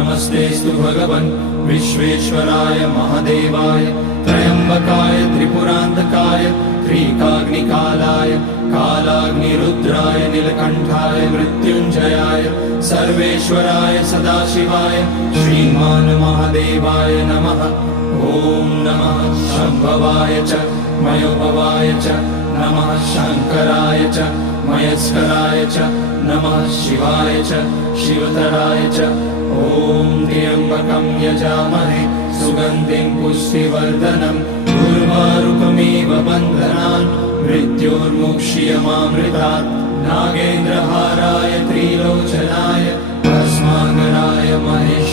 नमस्तेस्तु भगवन् विश्वेश्वराय महादेवाय त्र्यम्बकाय त्रिपुरान्तकाय त्रिकाग्निकालाय कालाग्निरुद्राय नीलकण्ठाय मृत्युञ्जयाय सर्वेश्वराय सदाशिवाय श्रीमान् महादेवाय नमः। ॐ नमः शम्भवाय च मयोभवाय च नमः शङ्कराय च मयस्कराय च नमः शिवाय च शिवतराय च। ॐ त्र्यम्बकं यजामहे सुगन्धिं पुष्टिवर्धनम् उर्वारुकमिव बन्धनान् मृत्योर्मुक्ष्यमामृतात्। नागेन्द्रहाराय त्रिलोचनाय भस्माकराय महेश